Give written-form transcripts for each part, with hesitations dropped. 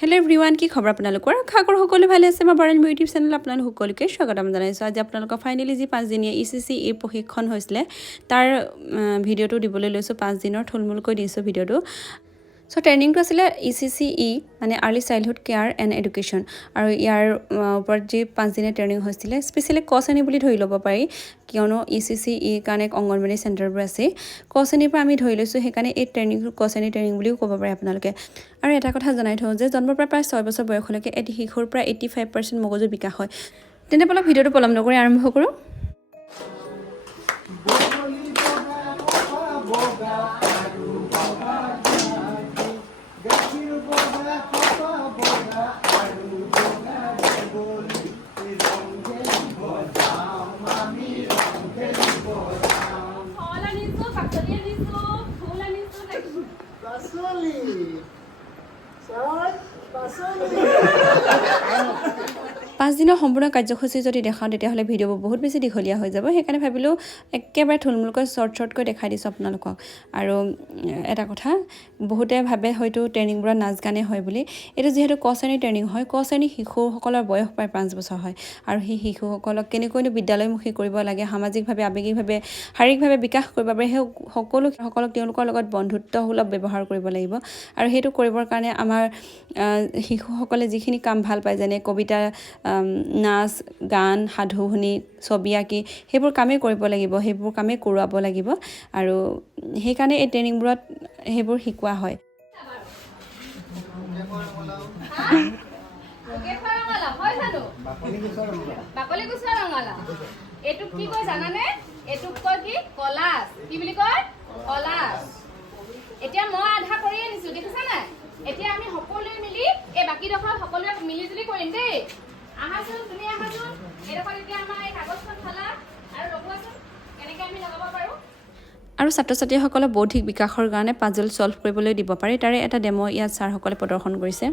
Hello' everyone, কি খবৰ আপোনালোকৰ? আশা কৰোঁ সকলো ভালে আছে। মই বাৰাণ ইউটিউব চেনেল আপোনালোক সকলোকে স্বাগতম জনাইছোঁ। আজি আপোনালোকৰ ফাইনেলি যি 5 দিনীয়া ECCE প্ৰশিক্ষণ হৈছিলে তাৰ ভিডিঅ'টো দিবলৈ লৈছোঁ। 5 দিনৰ থুলমূলকৈ দিছোঁ ভিডিঅ'টো। চ' ট্ৰেইনিংটো আছিলে ECCE মানে early childhood care and education, আৰু ইয়াৰ ওপৰত যি 5 দিনীয়া ট্ৰেইনিং হৈছিলে স্পেচিয়েলি ক শ্ৰেণী বুলি ধৰি ল'ব পাৰি, কিয়নো ECCE কাৰণে অংগনবাড়ী চেণ্টাৰবোৰ আছে। ক শ্ৰেণীৰ পৰা আমি ধৰি লৈছোঁ, সেইকাৰণে এই ট্ৰেইনিংটো ক শ্ৰেণী ট্ৰেইনিং বুলিও ক'ব পাৰে আপোনালোকে। আৰু এটা কথা জনাই থওঁ যে জন্মৰ পৰা প্ৰায় 6 বছৰ বয়সলৈকে এটি শিশুৰ পৰা 85% মগজুৰ বিকাশ হয়। তেন্তে বলক ভিডিঅ'টো পলম নকৰি আৰম্ভ কৰোঁ। পাঁচ দিনৰ সম্পূৰ্ণ কাৰ্যসূচী যদি দেখাওঁ তেতিয়াহ'লে ভিডিঅ'বোৰ বহুত বেছি দীঘলীয়া হৈ যাব। সেইকাৰণে ভাবিলোঁ একেবাৰে থুলমূলকৈ শ্বৰ্টকৈ দেখাই দিছোঁ আপোনালোকক। আৰু এটা কথা, বহুতে ভাবে হয়তো ট্ৰেইনিংবোৰত নাচ গানেই হয় বুলি। এইটো যিহেতু ক শ্ৰেণীৰ ট্ৰেইনিং হয়, ক শ্ৰেণীৰ শিশুসকলৰ বয়স প্ৰায় 5 বছৰ হয়। আৰু সেই শিশুসকলক কেনেকৈনো বিদ্যালয়মুখী কৰিব লাগে, সামাজিকভাৱে, আৱেগিকভাৱে, শাৰীৰিকভাৱে বিকাশ কৰিব পাৰে, সেই সকলক তেওঁলোকৰ লগত বন্ধুত্বসুলভ ব্যৱহাৰ কৰিব লাগিব। আৰু সেইটো কৰিবৰ কাৰণে আমাৰ শিশুসকলে যিখিনি কাম ভাল পায়, যেনে কবিতা, নাচ গান, সাধু শুনি, ছবি আঁকি, সেইবোৰ কামেই কৰিব লাগিব, সেইবোৰ কামেই কৰোৱাব লাগিব। আৰু সেইকাৰণে এই ট্ৰেইনিংবোৰত সেইবোৰ শিকোৱা হয়। এইটোক কি কয় জানানে? এইটোক কয় কি? কলাজ। কি বুলি কয়? কলাজ। এতিয়া মই আধা কৰি আনিছো, দেখিছা নাই? এতিয়া আমি সকলোৱে মিলি এই বাকীডোখৰ সকলোৱে মিলি কৰিম দেই। আহাচোন, তুমি আহাচোন। এইডোখৰ এতিয়া আমাৰ এই কাগজখন ফালা আৰু লগোৱাচোন কেনেকৈ আমি লগাব পাৰোঁ। আৰু ছাত্ৰ ছাত্ৰীসকলক বৌদ্ধিক বিকাশৰ কাৰণে পাজল ছল্ভ কৰিবলৈ দিব পাৰি। তাৰে এটা ডেমো ইয়াত ছাৰসকলে প্ৰদৰ্শন কৰিছে।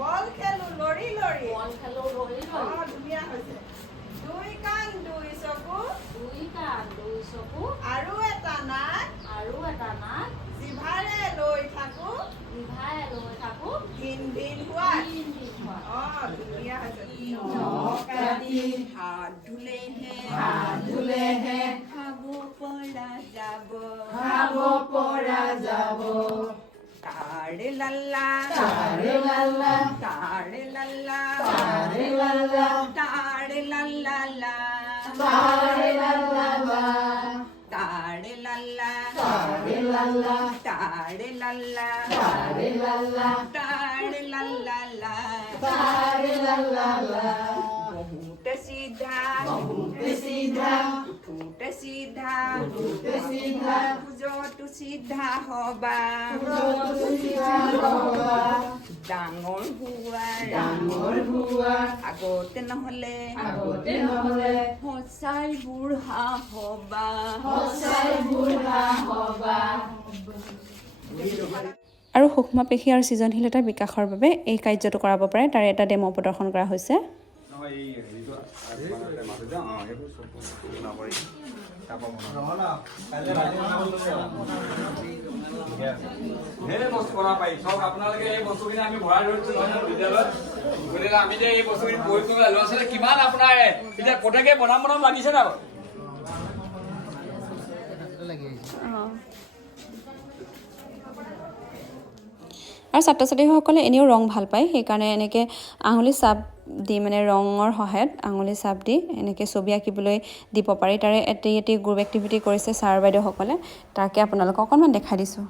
বল খেলো লৰি লৰি, ধুনীয়া হৈছে। 2 কাণ 2 চকু, আৰু এটা নাক, জিভাৰে লৈ থাকো, ভিন ভিন সোৱাদ। ধুনীয়া হৈছে। হাত ধুলেহে খাব পৰা যাব। তাৰে লাল্লা, তাৰে লাল্লা, তাৰে লাল্লা, তাৰে লাল্লা, তাৰে লাল্লা, তাৰে লাল্লা, তাৰে লাল্লা, তাৰে লাল্লা, তাৰে লাল্লা, তাৰে লাল্লা, তাৰে লাল্লা, তাৰে লাল্লা। বহুতে সিধা, উঠোতে সিধা, খোজতো সিধা হবা। ডাঙৰ হোৱা আগতে নহলে সঁচাই বুঢ়া হবা। আৰু সূক্ষ্ম পেশী আৰু সৃজনশীলতাৰ বিকাশৰ বাবে এই কাৰ্যটো কৰাব পাৰে। তাৰে এটা ডেমো প্ৰদৰ্শন কৰা হৈছে। আপোনালোকে এই বস্তুখিনি আমি ভৰাই ধৰিছো বিদ্যালয়ত, গতিকে আমি যে এই বস্তুখিনি প্ৰয়োগ কৰিব ল'ৰা ছোৱালী কিমান আপোনাৰ এতিয়া প্ৰত্যেকে বনাম লাগিছে না। আৰু ছাত্ৰ ছাত্ৰীসকলে এনেও ৰং ভাল পায়, সেইকাৰণে এনেকৈ আঙুলি চাপ দি, মানে ৰঙৰ সহায়ত আঙুলি চাপ দি এনেকৈ ছবি আঁকিবলৈ দিব পাৰি। তাৰে এটি গ্ৰুপ এক্টিভিটি কৰিছে ছাৰ বাইদেউসকলে, তাকে আপোনালোকক অকণমান দেখাই দিছোঁ।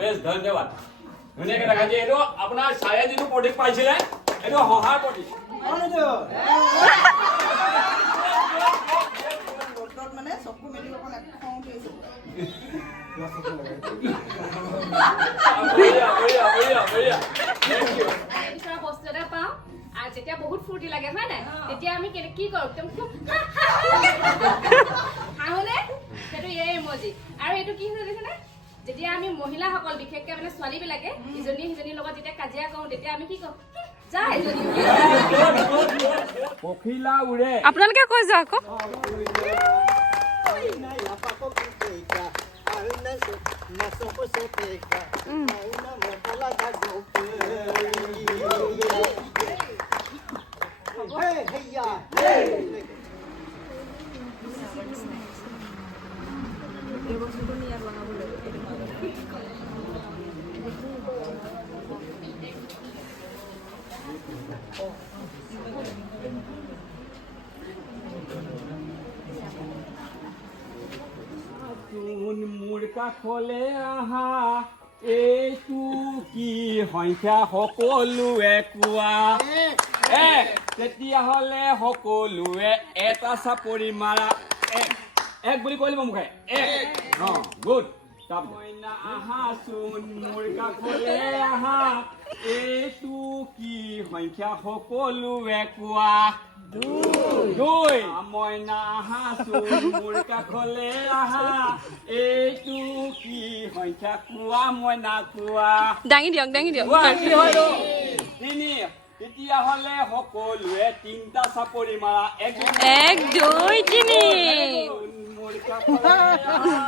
বেছ ধন্যবাদ ধুনীয়াকৈ দেখাইছে এইটো আপোনাৰ চাৰে যিটো প্ৰতীক পাইছিলে এইটো সহাৰ প্ৰতীক মানে চকু মেলি অকণ খং উঠিছে বস্তু এটা পাওঁ আৰু যেতিয়া বহুত ফূৰ্তি লাগে হয় নাই তেতিয়া আমি কি কৰোঁ হাঁহোনে সেইটো এই ইমজি আৰু এইটো কি হৈছে দেখিছেনে যেতিয়া আমি মহিলাসকল বিশেষকৈ মানে ছোৱালীবিলাকে ইজনীয়ে সিজনীৰ লগত যেতিয়া কাজিয়া কৰোঁ তেতিয়া আমি কি কৰোঁ যায় পখিলা উৰে আপোনালোকে কৈ যোৱা আকৌ মোৰ কাষলে আহা এইটো কি সংখ্যা সকলোৱে কোৱা এক তেতিয়াহ'লে সকলোৱে এটা চাপৰি মাৰা এক বুলি কৈ দিব মুখে এক গুড মইনা আহাচোন মোৰ কাষলে আহা এইটো কি সংখ্যা সকলোৱে কোৱা দুই মইনা আহাচোন মোৰ কাষলে আহা এইটো কি সংখ্যা কোৱা মইনা কোৱা দাঙি দিয়ক কি হলো তিনি তেতিয়াহ'লে সকলোৱে তিনিটা চাপৰি মাৰা এক 1 2 3 মোৰ কাষলে আহা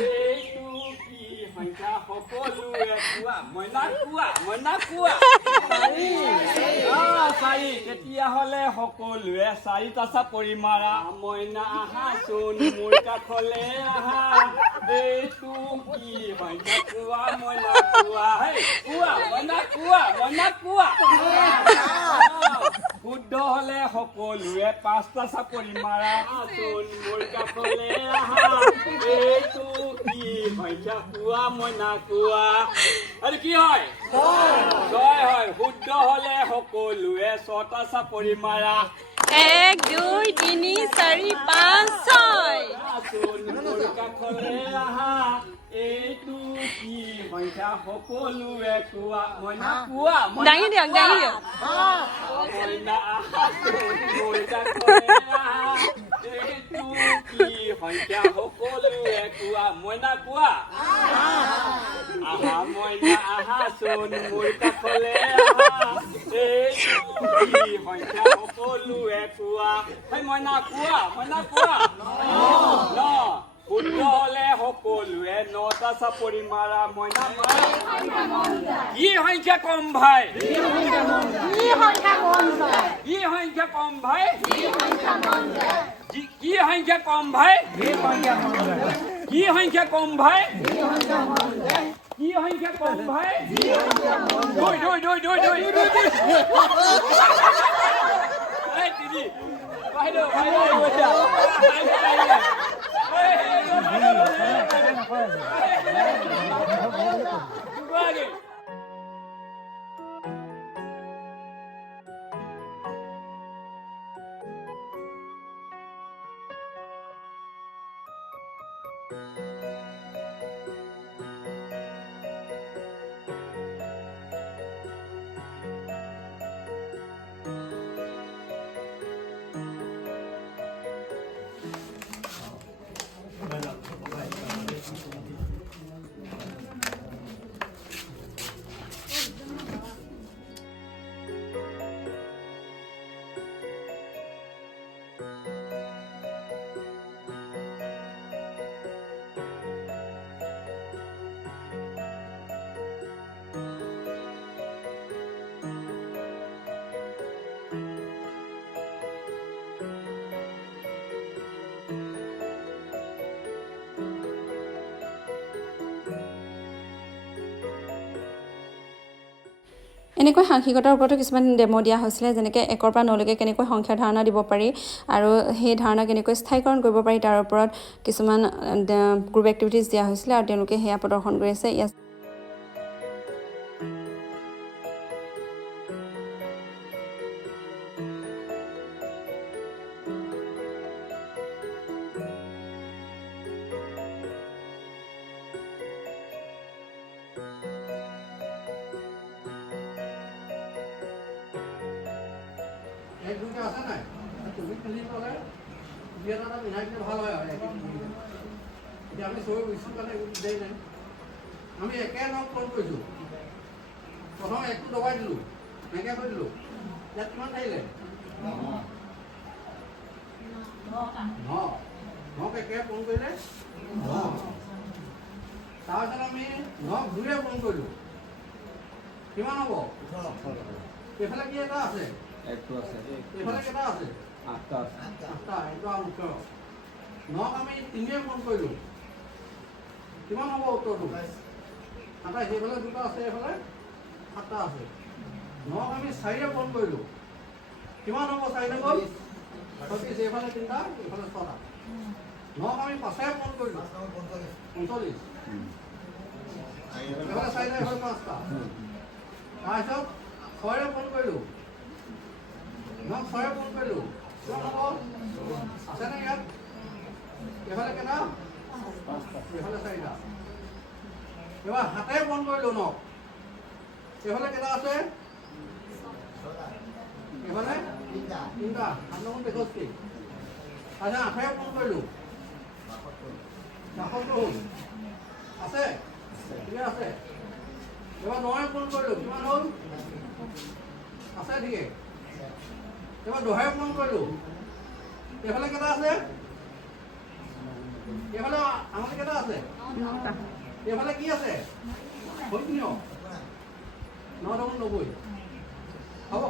এইটো কি সংখ্যা সকলোৱে কোৱা মইনা কোৱা চাৰি তেতিয়াহ'লে সকলোৱে চাৰিটা চাপৰি মাৰা মইনা আহাচোন মোৰ কাষলে আহা এইটো কি সংখ্যা কোৱা মইনা কোৱা শুদ্ধ হলে সকলোৱে পাঁচটা চাপৰি মাৰা চোন মোৰ কাষলে আহা এইটো কি সংখ্যা কোৱা মইনা কোৱা আৰু কি হয় ছয় হয় শুদ্ধ হলে সকলোৱে ছটা চাপৰি মাৰা 1 2 3 4 5 6 চোন মোৰ কাষলে আহা এইটো কি সংখ্যা সকলোৱে কোৱা মইনা কোৱা দাঙি দিয়ক মইনা আহাচোন মোৰ কাষলে আহা এইটো কি সংখ্যা সকলোৱে কোৱা মইনা কোৱা আহা মইনা আহাচোন মোৰ কাষলে আহা এইটো কি সংখ্যা সকলোৱে কোৱা মইনা কোৱা ন শুদ্ধ হলে সকলোৱে নটা চাপৰি মাৰা মইনা কি সংখ্যা কম ভাই কি সংখ্যা কম ভাই কি সংখ্যা কম ভাই এনেকৈ সাংসিকতাৰ ওপৰতো কিছুমান ডেমো দিয়া হৈছিলে, যেনেকৈ 1ৰ পৰা 9লৈকে কেনেকৈ সংখ্যাৰ ধাৰণা দিব পাৰি আৰু সেই ধাৰণা কেনেকৈ স্থায়ীকৰণ কৰিব পাৰি তাৰ ওপৰত কিছুমান গ্ৰুপ এক্টিভিটিজ দিয়া হৈছিলে আৰু তেওঁলোকে সেয়া প্ৰদৰ্শন কৰি আছে। ইয়াত আছে নাই তুমি খেলি পেলাই বিয়া এটা মিলাই দিলে ভাল হয় আৰু এতিয়া আমি চবে বুজিছোঁ কাৰণে দেৰি নাই। আমি একে নখ ফোন কৰিছোঁ, প্ৰথম 1টো দবাই দিলোঁ, এনেকৈ কৰি দিলোঁ। ইয়াত কিমান থাকিলে 9 একে ফোন কৰিলে 9। তাৰপিছত আমি 9 2ৰে ফোন কৰিলোঁ, কিমান হ'ব? এইফালে কি এটা আছে? এইফালে কেইটা আছে? 8টা। এইটো আৰু 18। 9ক আমি 3ৰে ফোন কৰিলোঁ, কিমান হ'ব উত্তৰটো? 27। এইফালে 2টা আছে, এইফালে 7টা আছে। 9ক আমি 4ৰে ফোন কৰিলোঁ, কিমান হ'ব? 4 গ'ল 36। এইফালে 3টা, এইফালে 6টা। 9ক আমি 5ৰে ফোন কৰিলোঁ, 45। এইফালে 4টা, এইফালে 5টা। তাৰপিছত 6ৰে ফোন কৰিলোঁ, 9ক 6ৰে ফোন কৰিলোঁ, কিমান হ'ব? আছেনে ইয়াত? এইফালে কেইটা? এইফালে 4টা। এবাৰ 7ৰে ফোন কৰিলোঁ 9ক, এইফালে কেইটা আছে? এইফালে 3টা। 7 নম্বৰ 63। তাৰপিছত 8ৰে ফোন কৰিলোঁ, 72 আছে, ঠিকে আছে। এবাৰ 9ৰে ফোন কৰিলোঁ, কিমান হ'ল? আছে, ঠিকে। এবাৰ 10ৰে ফোন কৰিলোঁ, এইফালে কেইটা আছে? এইফালে আমাৰ কেইটা আছে? 9টা। এইফালে কি আছে? 0। 9 × 90 হ'ব।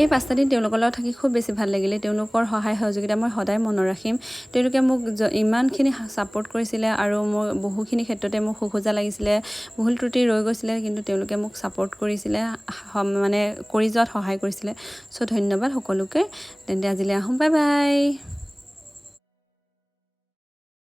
এই 5টা দিন তেওঁলোকৰ লগত থাকি খুব বেছি ভাল লাগিলে। তেওঁলোকৰ সহায় সহযোগিতা মই সদায় মনত ৰাখিম। তেওঁলোকে মোক ইমানখিনি ছাপোৰ্ট কৰিছিলে আৰু মোৰ বহুখিনি ক্ষেত্ৰতে মোক খোকোজা লাগিছিলে, ভুল ত্ৰুটি ৰৈ গৈছিলে, কিন্তু তেওঁলোকে মোক ছাপোৰ্ট কৰিছিলে, মানে কৰি যোৱাত সহায় কৰিছিলে। চ' ধন্যবাদ সকলোকে। তেন্তে আজিলৈ আহোঁ, বাই বাই।